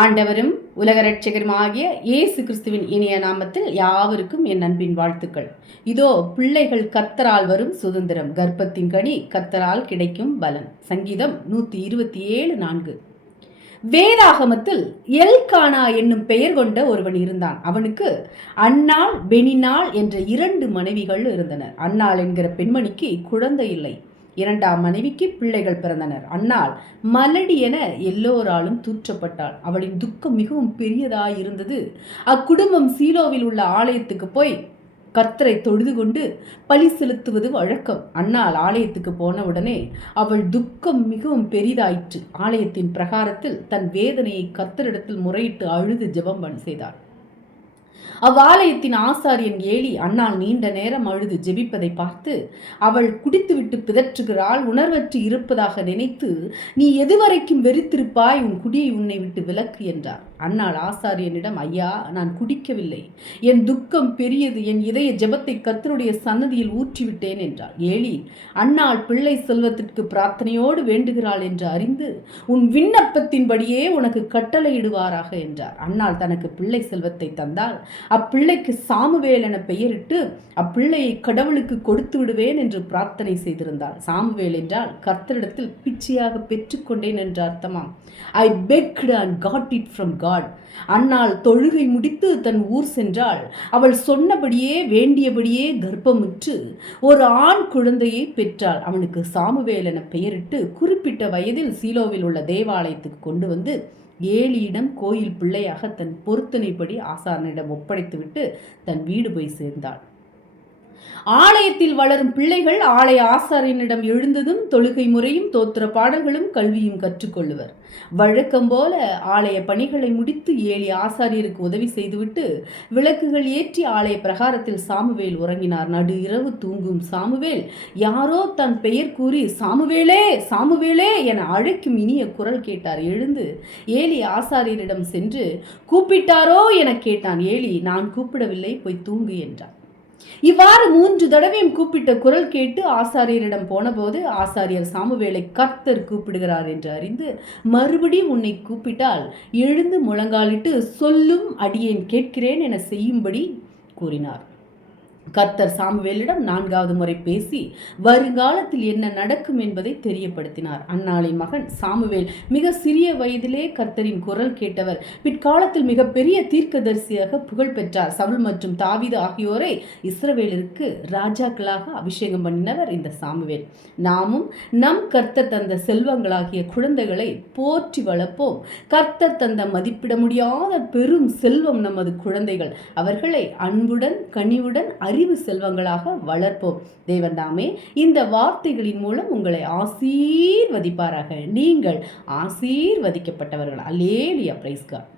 ஆண்டவரும் உலக இரட்சகருமாகிய இயேசு கிறிஸ்துவின் இனிய நாமத்தில் யாவருக்கும் என் அன்பின் வாழ்த்துக்கள். இதோ பிள்ளைகள் கர்த்தரால் வரும் சுதந்திரம், கர்ப்பத்தின் கனி கர்த்தரால் கிடைக்கும் பலன். சங்கீதம் 127:4. வேதாகமத்தில் எல்கானா என்னும் பெயர் கொண்ட ஒருவன் இருந்தான். அவனுக்கு அன்னாள், பெனினாள் என்ற 2 மனைவிகள் இருந்தனர். அன்னாள் என்கிற பெண்மணிக்கு குழந்தை இல்லை. 2ஆம் மனைவிக்கு பிள்ளைகள் பிறந்தனர். அன்னாள் மலடி என எல்லோராலும் தூற்றப்பட்டாள். அவளின் துக்கம் மிகவும் பெரியதாயிருந்தது. அக்குடும்பம் சீலோவில் உள்ள ஆலயத்துக்கு போய் கர்த்தரை தொழுது கொண்டு பலி செலுத்துவது வழக்கம். அன்னாள் ஆலயத்துக்கு போனவுடனே அவள் துக்கம் மிகவும் பெரிதாயிற்று. ஆலயத்தின் பிரகாரத்தில் தன் வேதனையை கர்த்தரிடத்தில் முறையிட்டு அழுது ஜெபம் செய்தாள். அவ்வாலயத்தின் ஆசாரியன் ஏலி அன்னாள் நீண்ட நேரம் அழுது ஜெபிப்பதை பார்த்து, அவள் குடித்துவிட்டு பிதற்றுகிறாள், உணர்வற்று இருப்பதாக நினைத்து, நீ எதுவரைக்கும் வெறித்திருப்பாய், உன் குடியை உன்னை விட்டு விலக்கு என்றார். அன்னாள் ஆசாரியனிடம், ஐயா, நான் குடிக்கவில்லை, என் துக்கம் பெரியது, என் இதய ஜெபத்தை கர்த்தருடைய சன்னதியில் ஊற்றிவிட்டேன் என்றார். ஏலி, அன்னாள் பிள்ளை செல்வத்திற்கு பிரார்த்தனையோடு வேண்டுகிறாள் என்று அறிந்து உன் விண்ணப்பத்தின்படியே உனக்கு கட்டளையிடுவாராக என்றார். அன்னாள் தனக்கு பிள்ளை செல்வத்தை தந்தால் அப்பிள்ளைக்கு சாமுவேல் என பெயரிட்டு அப்பிள்ளையை கடவுளுக்கு கொடுத்து விடுவேன் என்று பிரார்த்தனை செய்திருந்தாள். சாமுவேல் என்றால் கர்த்தரிடத்தில் பிச்சையாக பெற்றுக்கொண்டேன் என்ற அர்த்தமாம். ஐ begged and got it from God. அன்னாள் தொழுகை முடித்து தன் ஊர் சென்றாள். அவள் சொன்னபடியே வேண்டியபடியே கர்ப்பமுற்று ஒரு ஆண் குழந்தையை பெற்றாள். அவனுக்கு சாமுவேல் என பெயரிட்டு குறிப்பிட்ட வயதில் சீலோவில் உள்ள தேவாலயத்துக்கு கொண்டு வந்து ஏலியிடம் கோயில் பிள்ளையாக தன் பொருத்தனைப்படி ஆசாரனிடம் ஒப்படைத்துவிட்டு தன் வீடு போய் சேர்ந்தாள். ஆலயத்தில் வளரும் பிள்ளைகள் ஆலய ஆசாரியனிடம் எழுந்ததும் தொழுகை முறையும் தோத்திர பாடல்களும் கல்வியும் கற்றுக்கொள்ளுவர். வழக்கம் போல ஆலய பணிகளை முடித்து ஏலி ஆசாரியருக்கு உதவி செய்துவிட்டு விளக்குகள் ஏற்றி ஆலய பிரகாரத்தில் சாமுவேல் உறங்கினார். நடு இரவு தூங்கும் சாமுவேல் யாரோ தன் பெயர் கூறி சாமுவேலே சாமுவேலே என அழைக்கும் இனிய குரல் கேட்டார். எழுந்து ஏலி ஆசாரியரிடம் சென்று கூப்பிட்டாரோ என கேட்டான். ஏலி, நான் கூப்பிடவில்லை, போய் தூங்கு என்றார். இவ்வாறு 3 தடவையும் கூப்பிட்ட குரல் கேட்டு ஆசாரியரிடம் போனபோது ஆசாரியர் சாமுவேலை கர்த்தர் கூப்பிடுகிறார் என்று அறிந்து, மறுபடியும் உன்னை கூப்பிட்டால் எழுந்து முழங்காலிட்டு சொல்லும், அடியேன் கேட்கிறேன் என செய்யும்படி கூறினார். கர்த்தர் சாமுவேலிடம் 4வது முறை பேசி வருங்காலத்தில் என்ன நடக்கும் என்பதை தெரியப்படுத்தினார். அன்னாளின் மகன் சாமுவேல் மிக சிறிய வயதிலே கர்த்தரின் குரல் கேட்டவர். பிற்காலத்தில் மிகப்பெரிய தீர்க்கதரிசியாக புகழ் பெற்றார். சவுல் மற்றும் தாவீது ஆகியோரை இஸ்ரவேலருக்கு ராஜாக்களாக அபிஷேகம் பண்ணினவர் இந்த சாமுவேல். நாமும் நம் கர்த்தர் தந்த செல்வங்களாகிய குழந்தைகளை போற்றி வளர்ப்போம். கர்த்தர் தந்த மதிப்பிட முடியாத பெரும் செல்வம் நமது குழந்தைகள். அவர்களை அன்புடன் கனிவுடன் அறிவு செல்வங்களாக வளர்ப்போம். தேவன் தாமே இந்த வார்த்தைகளின் மூலம் உங்களை ஆசீர்வதிப்பாராக. நீங்கள் ஆசீர்வதிக்கப்பட்டவர்கள். அல்லேலூயா, பிரைஸ் காட்.